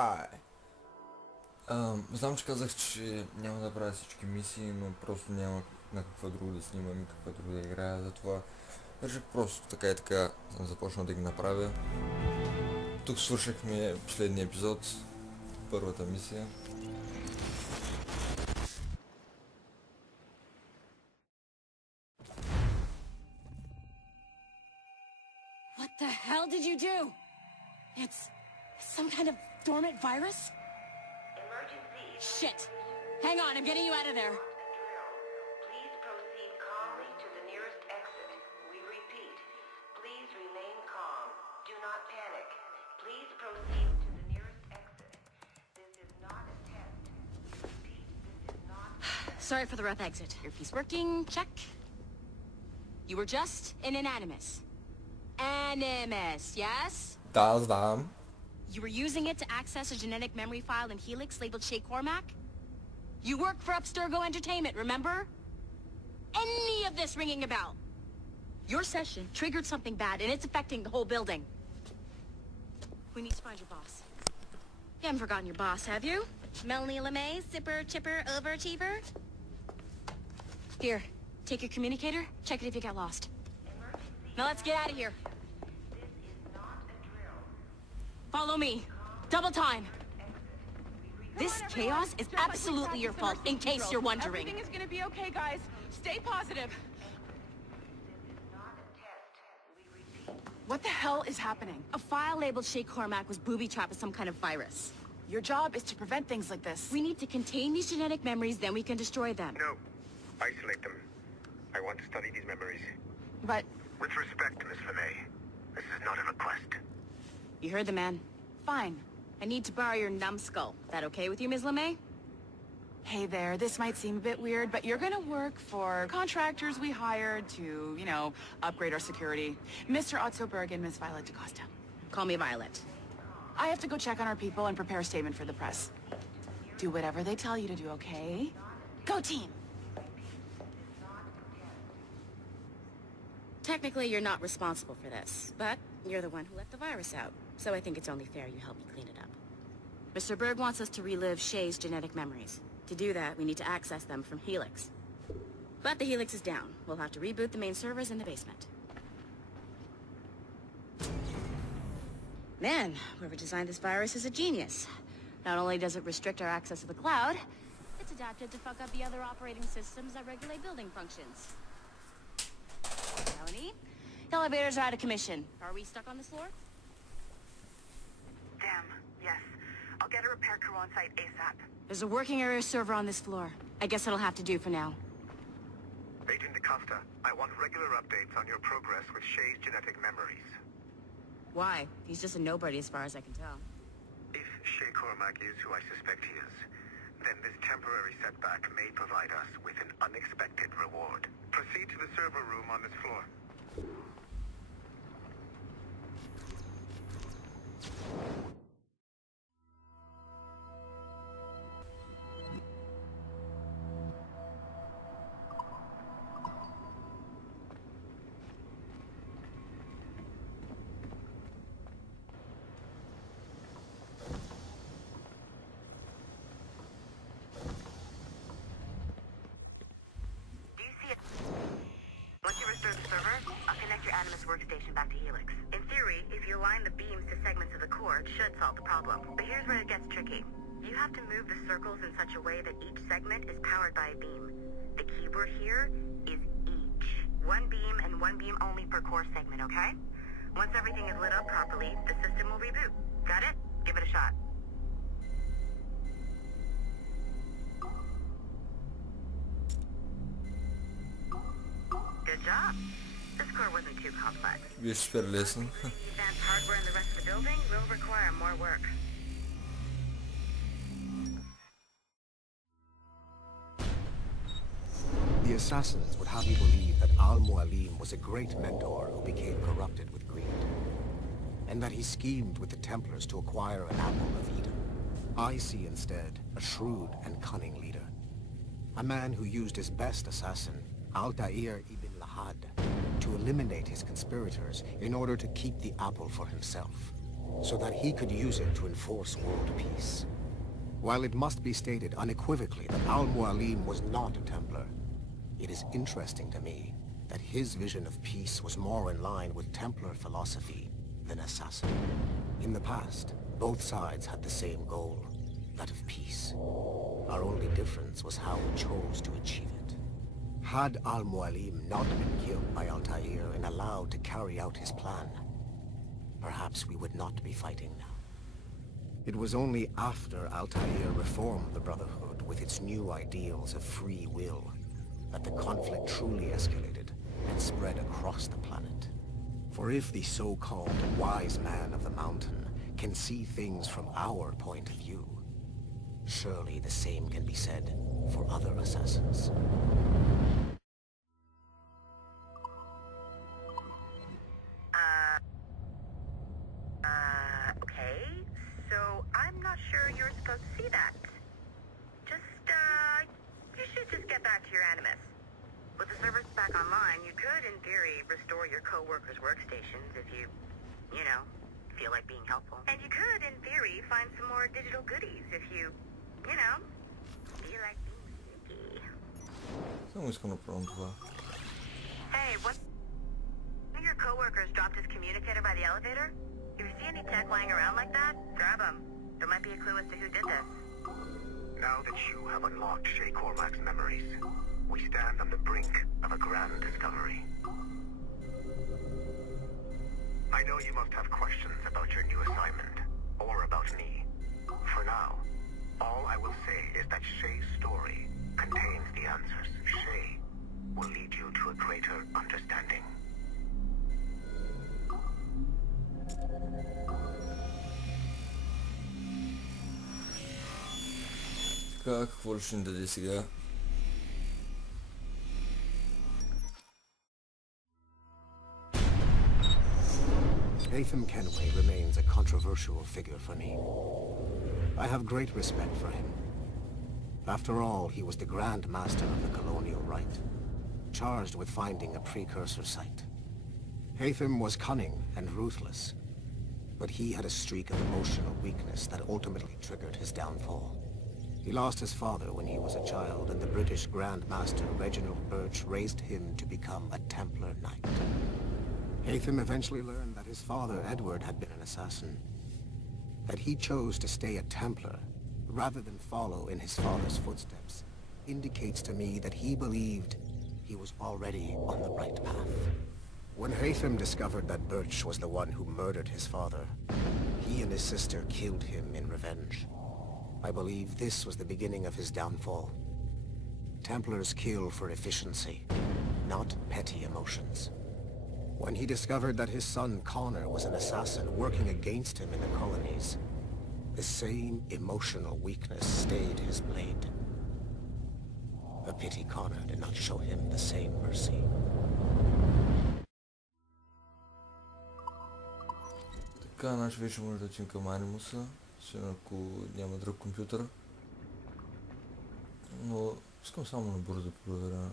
CrazyFirePie. Знам, че казах, че няма да правя всички мисии, но просто няма на каква друга да снимам и каква друга да играя, затова реших просто така и така съм започнал да ги направя. Тук свършихме последния епизод, първата мисия. What the hell did you do? It's some kind of dormant virus? Emergency. Shit! Hang on, I'm getting you out of there. Please proceed calmly to the nearest exit. We repeat, please remain calm. Do not panic. Please proceed to the nearest exit. This is not a test. We repeat, this is not a test. Sorry for the rough exit. Earpiece working, check. You were just in an animus. Animus, yes? Да, знам. You were using it to access a genetic memory file in Helix labeled Shay Cormac? You work for Upsturgo Entertainment, remember? Any of this ringing a bell? Your session triggered something bad, and it's affecting the whole building. We need to find your boss. You haven't forgotten your boss, have you? Melanie LeMay, zipper, chipper, overachiever? Here, take your communicator, check it if you get lost. Now let's get out of here. This is not a drill. Follow me. Double time. This chaos is absolutely your fault, in case you're wondering. Everything is gonna be okay, guys. Stay positive. This is not a test. We repeat. What the hell is happening? A file labeled Shay Cormac was booby-trapped with some kind of virus. Your job is to prevent things like this. We need to contain these genetic memories, then we can destroy them. No. Isolate them. I want to study these memories. But With respect, Miss LeMay, this is not a request. You heard the man. fine. I need to borrow your numbskull. That okay with you, Ms. LeMay? Hey there, this might seem a bit weird, but you're gonna work for contractors we hired to, you know, upgrade our security. Mr. Otto Berg and Miss Violet DaCosta. Call me Violet. I have to go check on our people and prepare a statement for the press. Do whatever they tell you to do, okay? Go team! Technically, you're not responsible for this, but you're the one who let the virus out, so I think it's only fair you help me clean it up. Mr. Berg wants us to relive Shay's genetic memories. To do that, we need to access them from Helix. But the Helix is down. We'll have to reboot the main servers in the basement. Man, whoever designed this virus is a genius. Not only does it restrict our access to the cloud, it's adapted to fuck up the other operating systems that regulate building functions. Melanie, the elevators are out of commission. Are we stuck on this floor? Damn, yes. I'll get a repair crew on site ASAP. There's a working area server on this floor. I guess it'll have to do for now. Agent DaCosta, I want regular updates on your progress with Shay's genetic memories. Why? He's just a nobody as far as I can tell. If Shay Cormac is who I suspect he is, then this temporary setback may provide us with an unexpected reward. Proceed to the server room on this floor. Do you see it? Once you restore the server, I'll connect your Animus workstation back to Helix. In theory, if you align the beams to segments of the core, it should solve the problem. But here's where it gets tricky. You have to move the circles in such a way that each segment is powered by a beam. The keyword here is each. One beam and one beam only per core segment, okay? Once everything is lit up properly, the system will reboot. Got it? Give it a shot. Good job. This core wasn't too complex. Виж лесно. The advanced hardware in the rest of the building will require more work. The assassins would have you believe that Al-Mualim was a great mentor who became corrupted with greed, and that he schemed with the Templars to acquire an apple of Eden. I see instead a shrewd and cunning leader, a man who used his best assassin, Altair ibn Lahad, to eliminate his conspirators in order to keep the apple for himself. so that he could use it to enforce world peace. While it must be stated unequivocally that Al-Mualim was not a Templar, it is interesting to me that his vision of peace was more in line with Templar philosophy than assassin. In the past, both sides had the same goal, that of peace. Our only difference was how we chose to achieve it. Had Al-Mualim not been killed by Altair and allowed to carry out his plan, perhaps we would not be fighting now. It was only after Altair reformed the Brotherhood with its new ideals of free will that the conflict truly escalated and spread across the planet. For if the so-called wise man of the mountain can see things from our point of view, surely the same can be said for other assassins. Okay, so I'm not sure you're supposed to see that. You should just get back to your Animus. With the servers back online, you could, in theory, restore your co-workers' workstations if you know, feel like being helpful. And you could, in theory, find some more digital goodies if you know, feel like being sneaky. Estamos com pronto lá. Hey, what? One of your co-workers dropped his communicator by the elevator? If you see any tech lying around like that, grab him. There might be a clue as to who did this. Now that you have unlocked Shay Cormac's memories, we stand on the brink of a grand discovery. I know you must have questions about your new assignment, or about me. For now, all I will say is that Shay's story contains the answers. Shay will lead you to a greater understanding. Какво ще ни даде сега? Haytham Kenway remains a controversial figure for me. I have great respect for him. After all, he was the Grand Master of the Colonial Rite, charged with finding a precursor site. Haytham was cunning and ruthless, but he had a streak of emotional weakness that ultimately triggered his downfall. He lost his father when he was a child, and the British Grand Master Reginald Birch raised him to become a Templar Knight. Haytham eventually learned that his father, Edward, had been an assassin. That he chose to stay a Templar, rather than follow in his father's footsteps, indicates to me that he believed he was already on the right path. When Haytham discovered that Birch was the one who murdered his father, he and his sister killed him in revenge. I believe this was the beginning of his downfall. Templars kill for efficiency, not petty emotions. When he discovered that his son Connor was an assassin working against him in the colonies, the same emotional weakness stayed his blade. A pity Connor did not show him the same mercy. Така, значи вече може да отидем към анимуса, освен ако няма друг компютър. Но искам само набързо да проверя.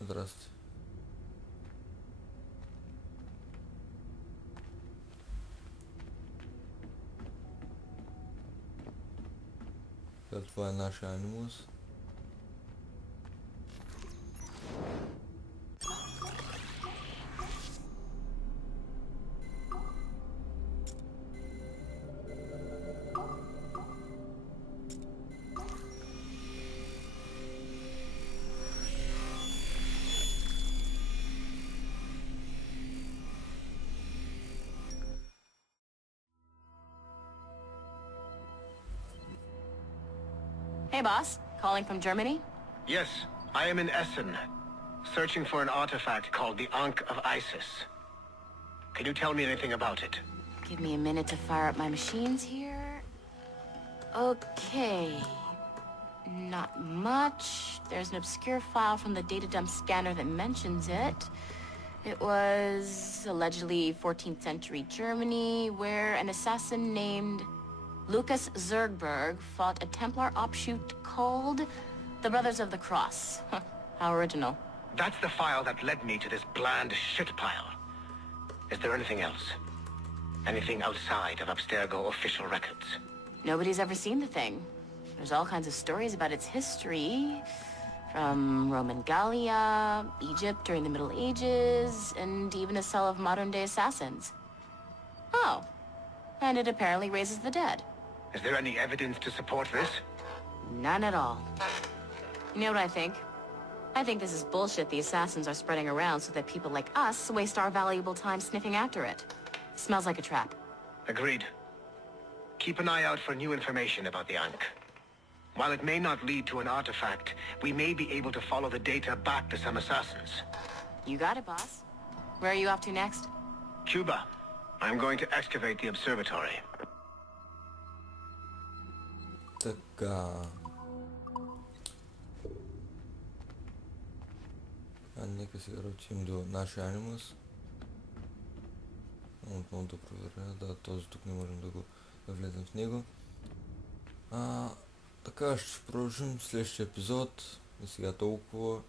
Здрасти. Това е нашия анимус. Hey, boss. Calling from Germany? Yes, I am in Essen, searching for an artifact called the Ankh of Isis. Can you tell me anything about it? Give me a minute to fire up my machines here. Okay. Not much. There's an obscure file from the data dump scanner that mentions it. It was allegedly 14th century Germany, where an assassin named Lucas Zergberg fought a Templar offshoot called the Brothers of the Cross. How original. That's the file that led me to this bland shit pile. Is there anything else? Anything outside of Abstergo official records? Nobody's ever seen the thing. There's all kinds of stories about its history. From Roman Gallia, Egypt during the Middle Ages, and even a cell of modern-day assassins. Oh. And it apparently raises the dead. Is there any evidence to support this? None at all. You know what I think? I think this is bullshit the assassins are spreading around so that people like us waste our valuable time sniffing after it. Smells like a trap. Agreed. Keep an eye out for new information about the Ankh. While it may not lead to an artifact, we may be able to follow the data back to some assassins. You got it, boss. Where are you off to next? Cuba. I'm going to excavate the observatory. Така. Нека сега отидем до нашия анимус. Отново да проверя. Да, този тук не можем да влезем в него. Така ще продължим в следващия епизод. И сега толкова.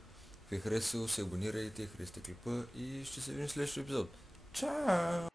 Ви е харесало, се абонирайте, харесайте клипа и ще се видим в следващия епизод. Чао!